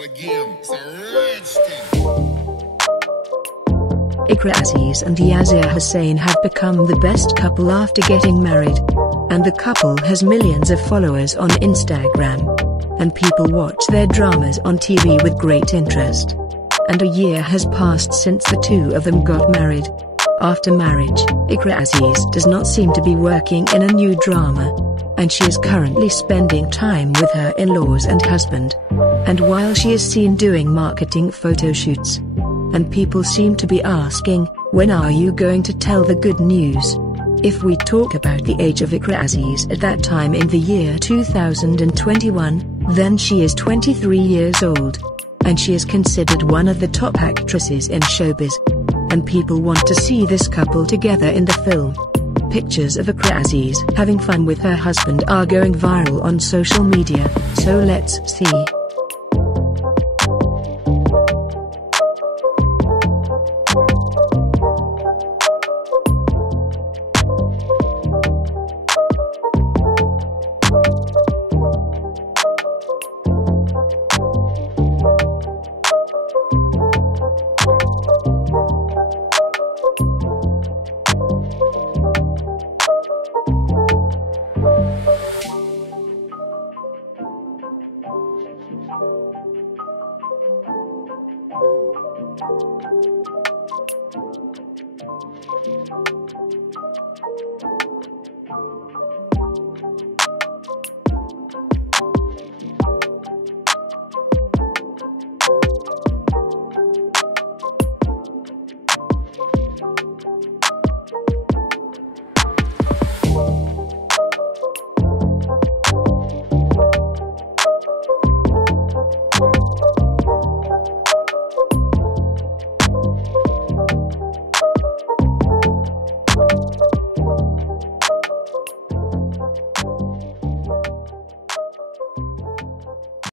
of the game. It's a rich thing. Iqra Aziz and Yasir Hussain have become the best couple after getting married. And the couple has millions of followers on Instagram. And people watch their dramas on TV with great interest. And a year has passed since the two of them got married. After marriage, Iqra Aziz does not seem to be working in a new drama. And she is currently spending time with her in-laws and husband. And while she is seen doing marketing photo shoots. And people seem to be asking, when are you going to tell the good news? If we talk about the age of Iqra Aziz at that time in the year 2021, then she is 23 years old. And she is considered one of the top actresses in showbiz. And people want to see this couple together in the film. Pictures of Iqra Aziz having fun with her husband are going viral on social media, so let's see.